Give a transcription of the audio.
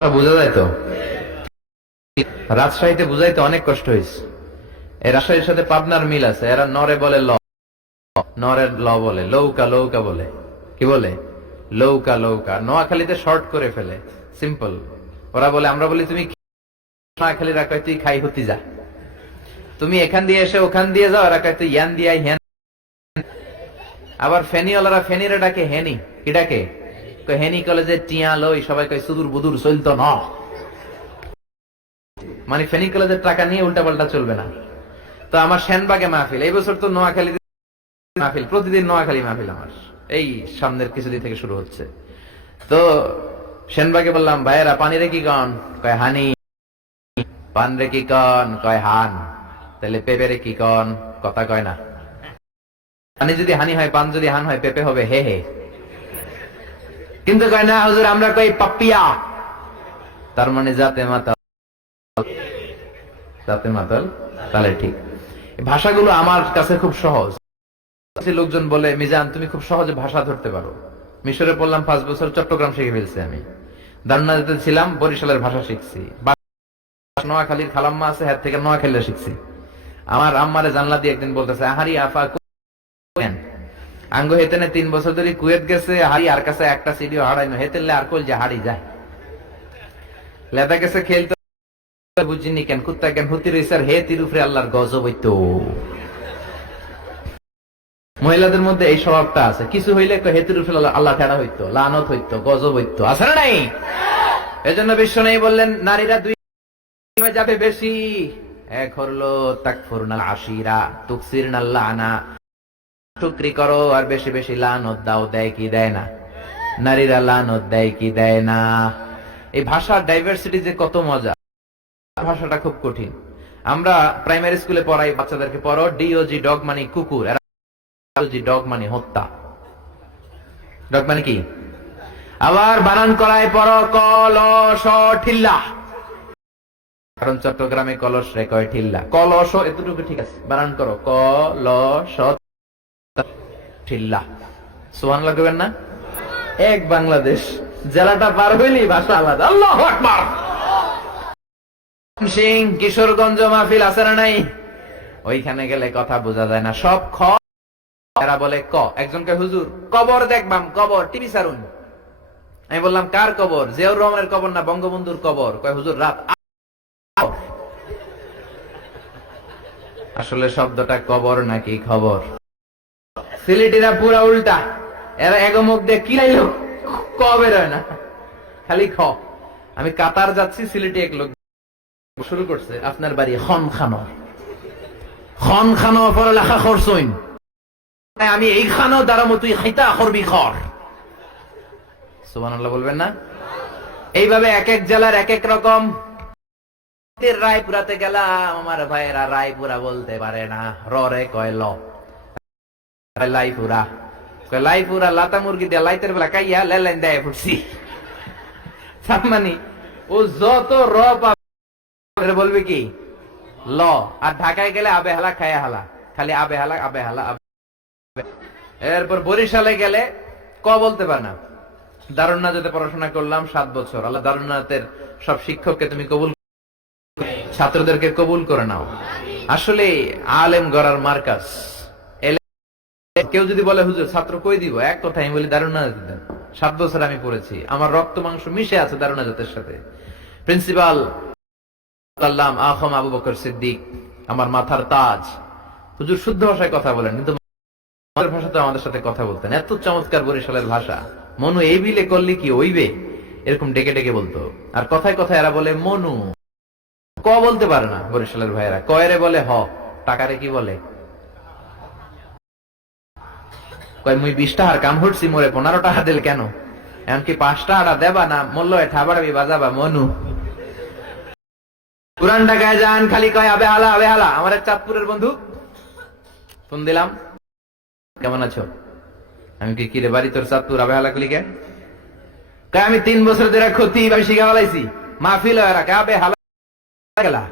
বোঝা যায় তো। রাজশাহীতে বুঝাইতে অনেক কষ্ট হয়েছে। এই রাজশাহীর সাথে পাবনার মিল আছে। এরা নরে বলে ল, নরের ল বলে, লৌকা লৌকা বলে। কি বলে? লৌকা লৌকা। নোয়াখালীতে শর্ট করে ফেলে, সিম্পল। ওরা বলে, আমরা বলি তুমি নোয়াখালী, রাখা তুই খাই হতি যা। তুমি এখান দিয়ে এসে ওখান দিয়ে যাও, রাখা তুই ইয়ান দিয়ে হ্যান। আবার ফেনিওয়ালারা ফেনিরে ডাকে হেনি। কি ডাকে? হেনি কলেজে টিয়া লই, সবাই কয় সুদূর বুদুর চলতো না। মানে ফেনী কলেজের টাকা নিয়ে উল্টা পাল্টা চলবে না। তো আমার সেনবাগে মাহফিল, এই বছর তো নোয়াখালী মাহফিল, প্রতিদিন নোয়াখালী মাহফিল আমার এই সামনের কিছুদিন থেকে শুরু হচ্ছে। তো সেনবাগে বললাম, ভাইয়েরা পানি রে কি কন? কয় হানি। পান রে কি কন? কয় হান। তাহলে পেঁপে রে কি কন? কথা কয় না। পানি যদি হানি হয়, পান যদি হান হয়, পেঁপে হবে হে হে। কিন্তু কয় না হুজুর, আমরা কই পাপ্পিয়া। তার মানে জাতে মাতা, জাতে মাতাল। তাহলে ঠিক। ভাষাগুলো আমার কাছে খুব সহজ। লোকজন বলে, মিজান তুমি খুব সহজে ভাষা ধরতে পারো। মিশরে পড়লাম 5 বছর, চট্টগ্রাম শিখে ফেলছি আমি। দারুনাতে ছিলাম, বরিশালের ভাষা শিখছি। নোয়াখালীর খালাম্মা আছে, হাত থেকে নোয়াখালীরা শিখছি। আমার আম্মারে জানলা দিয়ে একদিন বলতেছে, আহারি আফা আঙ্গ হেতেনে 3 বছর ধরে কুয়েত গেছে, হারি আর কাছে একটা সিডিও হারাইনো, হেতেলে আর কল যে হারি যায়। লেদা গেছে খেলতে, বুঝিনি কেন কুত্তা কেন হুতি রইসার হে তির উপরে আল্লাহর গজব হইতো। মহিলাদের মধ্যে এই স্বভাবটা আছে, কিছু হইলে হেতির উপরে আল্লাহ ঠেড়া হইতো, লানত হইতো, গজব হইতো, আছে না নাই? এজন্য বিশ্ব নেই বললেন, নারীরা 2 যাবে বেশি। এক হলো তাকফুরনাল আশিরা তুকসিরনাল লানা, শুকরি করো আর বেশি বেশি লানত দাও। দেয় কি দেয় না? নারীরা লানত দেয় কি দেয় না? এই ভাষার ডাইভার্সিটি যে কত মজা। ভাষাটা খুব কঠিন। আমরা প্রাইমারি স্কুলে পড়াই বাচ্চাদেরকে, পড়ো ডিওজি ডগ মানে কুকুর, ডগ মানে হত্যা। ডগ মানে কি? আবার বানান করায় পড়ো কলস ঠিল্লা, কারণ চট্টগ্রামে কলস রে কয় ঠিল্লা। কলস এতটুকু ঠিক আছে, বানান করো কলস ঠিল্লা। সুবহানাল্লাহ কইবেন না? এক বাংলাদেশ, জেলাটা পার হইলেই ভাষা আলাদা। আল্লাহু আকবার। সিং কিশোরগঞ্জ মাহফিল আছে না নাই? ওইখানে গেলে কথা বোঝা যায় না, সব খ, এরা বলে ক। একজনকে, হুজুর কবর দেখবাম, কবর টিভি সারুন। আমি বললাম, কার কবর? জিয়াউর রহমানের কবর না বঙ্গবন্ধুর কবর? কয় হুজুর রাত। আসলে শব্দটা কবর নাকি খবর? সিলেটিরা পুরা উল্টা, এরা এগমুখ দিয়ে কি লাইলো ক বের হয় না, খালি খ। আমি কাতার যাচ্ছি, সিলেটি এক লোক শুরু করছে, আপনার বাড়ি খন খানো, খন খানো পড়ালেখা করছইন, আমি এই খানো দ্বারা তুই খাইতা করবি খর। সুবহানাল্লাহ বলবেন না? এইভাবে এক এক জেলার এক এক রকম। রায়পুরাতে গেলাম, আমার ভাইয়েরা রায়পুরা বলতে পারে না, রে কয় ল। লাইপুরা কয় লাইপুরা, লাতা মুরগি দিয়ে লাইতের বেলা কাইয়া লেলেন দেয় ফুটছি। মানে ও যত র পাবে বলবে কি ল। আর ঢাকায় গেলে আবে হালা খায়া হালা, খালি আবে হালা আবে হালা। এরপর বরিশালে গেলে ক বলতে পারে না। দারুন্নাতে পড়াশোনা করলাম 7 বছর। আল্লাহ দারুন্নাতের সব শিক্ষককে তুমি কবুল, ছাত্রদেরকে কবুল করে নাও। আসলে আলেম গড়ার মার্কাজ। কেউ যদি বলে হুজুর ছাত্র কই দিব, এক কথা আমি বলি দারুন্নাত দেন। 7 বছর আমি পড়েছি, আমার রক্ত মাংস মিশে আছে দারুন্নাতের সাথে। প্রিন্সিপাল আল্লাম আখম আবু বকর সিদ্দিক, আমার মাথার তাজ। হুজুর শুদ্ধ ভাষায় কথা বলেন, কিন্তু ভাষাতে আমাদের সাথে কথা বলতেন। এত চমৎকার বরিশালের ভাষা। মনু এই বিলে করলি কি ওইবে, এরকম ডেকে ডেকে বলতো। আর কথায় কথায় এরা বলে মনু, ক বলতে পারে না বরিশালের ভাইয়েরা। কয়রে বলে হ। টাকারে কি বলে? কয় মুই 20 টাকার কাম হচ্ছি, মোরে 15 টাকা দিল কেন? এমনকি 5 টাকা দেবা না, মূল্য ঠাবাড়াবি বাজাবা মনু। পুরান ঢাকায় যান, খালি কয় আবে হালা আবে হালা। আমার এক চাঁদপুরের বন্ধু, ফোন দিলাম, কেমন আছো? আমি কি রে বাড়ি তোর চাঁদপুর, আবে হালা কলি কে? আমি 3 বছর ধরে ক্ষতি শিখা ফেলাইছি, মাহফিল হয় আবে হালা গেলা।